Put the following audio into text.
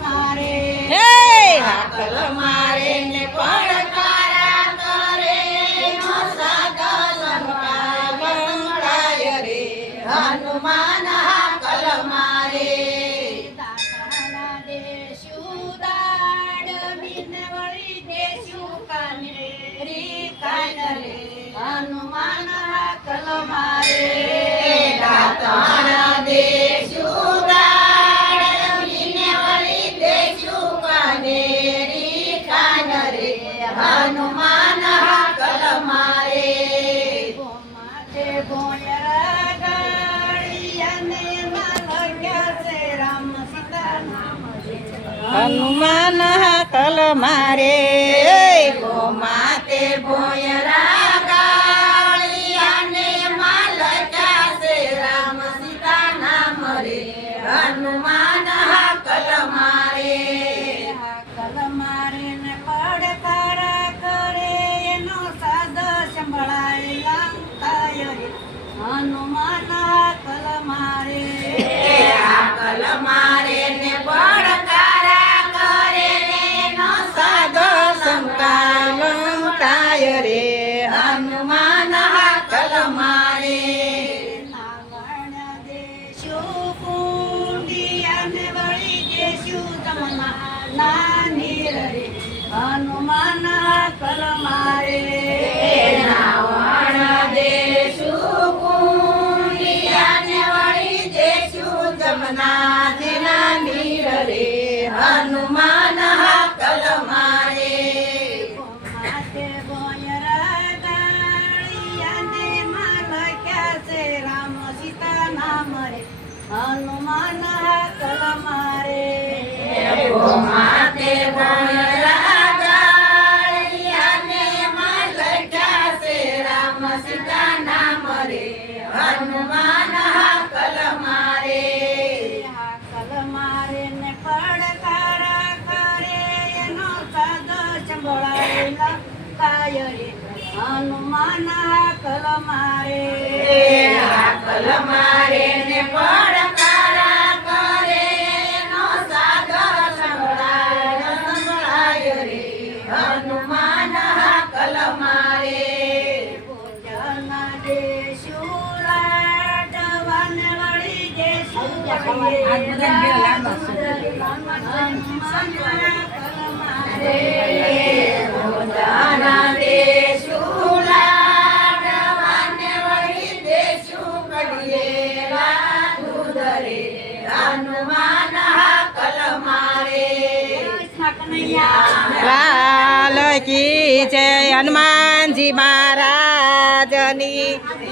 મારે હે હાકલ મારે ને પડકારા કરે નો સાધો સંભળાય રે હનુમાન હાકલ મારે દાતાના દેશું દાડ બિન વળી દેશું કાનેરી કાન રે હનુમાન હાકલ મારે દાતાના દેશું દાડ બિને વળી દેશું કાનેરી કાન રે હનુમાન હાકલ મારે ગોમાતે ગોયરા ગાળિયાને માલક્યા છે રામ સીતા નામ રે હનુમાન હાકલ મારે ગોમાતે ભોયરા ગાળિયાને માલક્યા છે રામ સીતા નામ રે હનુમાન હાકલ મારે હાકલ મારે ને પડકારા કરે એનો સાદ સંભળાય લંકાય રે હનુમાન હાકલ મારે હાકલ મારે ને પડકારા કરે નો સાદો સંકાય રે હનુમાન હાકલ મારે નાગણ દેશું કુંડિયાને વળી દેશું તમના નાની રે હનુમાન હાકલ મારે નાવણ દેશું કુંડિયાને વળી દેશું જમના દિના નીર રે હનુમાન હાકલ મારે માતે ગોયરા ગાળિયાને માલક્યા છે રામ સીતા નામ રે હનુમાન હાકલ મારે માતે ભોયરા ગાળિયાને માલક્યા છે રામ સીતા નામ રે હનુમાન હાકલ મારે હાકલ મારે ને પડકારા કરે એનો સાદ સંભળાય લંકાય રે હનુમાન હાકલ મારે હાકલ મારે ને પડકારા કરે નો સાદો સંભળાય રે હનુમાન હાકલ મારે ભોજન દેશું લાડવાને વળી દેશું હનુમાન હાકલ મારે ભોજન દેશું લાડવાને વળી દેશું કઢિયેલા દૂધ રે હનુમાન હાકલ મારે લાલ કી જય હનુમાનજી મહારાજની